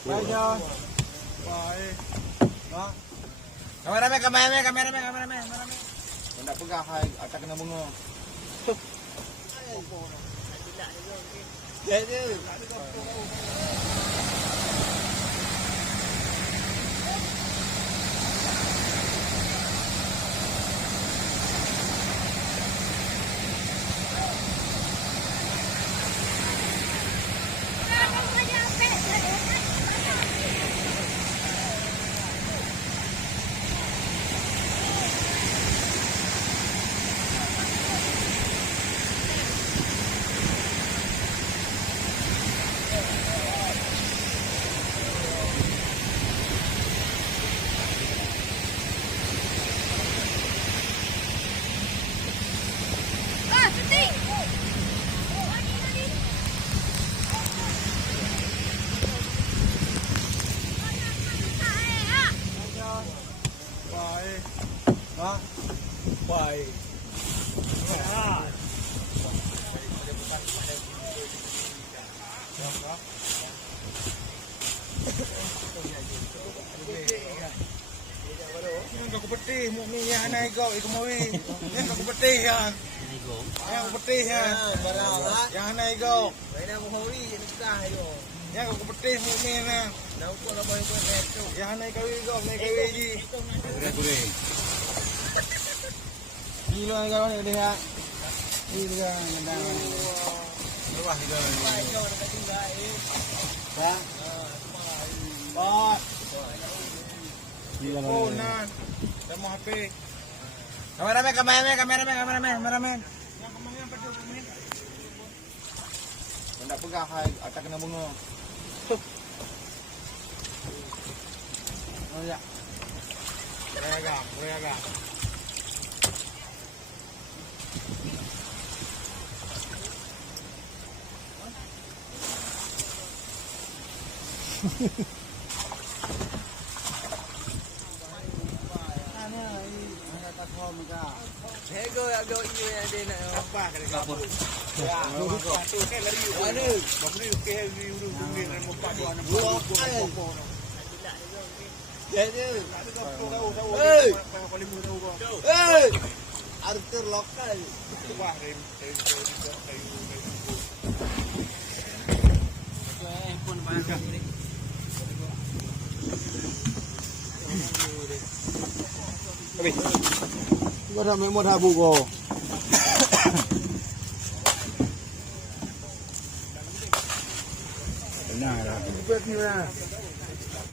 Baik ya. Baik. Nah. Kameramen. Hendak pegang hai atas kena bunga. Ya je. Baik. Yang kau putih, mukmin yang naik kau ikut mawi. Yang kau putih yang. Yang putih yang. Yang naik kau. Yang kau putih mukmin yang. Yang naik kau ikut naik kau lagi. Kurang. Gila kau ni dia. Ini dia ngendang. Wah dia. Ha? Bot. Gila mana. Nan. Sama HP. Kameramen. Yang kemana pada menit. Hendak pegang hai atas kena bunga. Oh ya. Beragam. Hego agak ini ada nak Apa kena kapur? Ya, tu kan lari. Mana? Bapri ke dulu dengan muka dia nak buat. Ya je. Ada tahu. Paling mudah tahu. Artir lokal. Wah, rem. Handphone baru ni. Habis. Gua dah memang dah buka. Benar lah.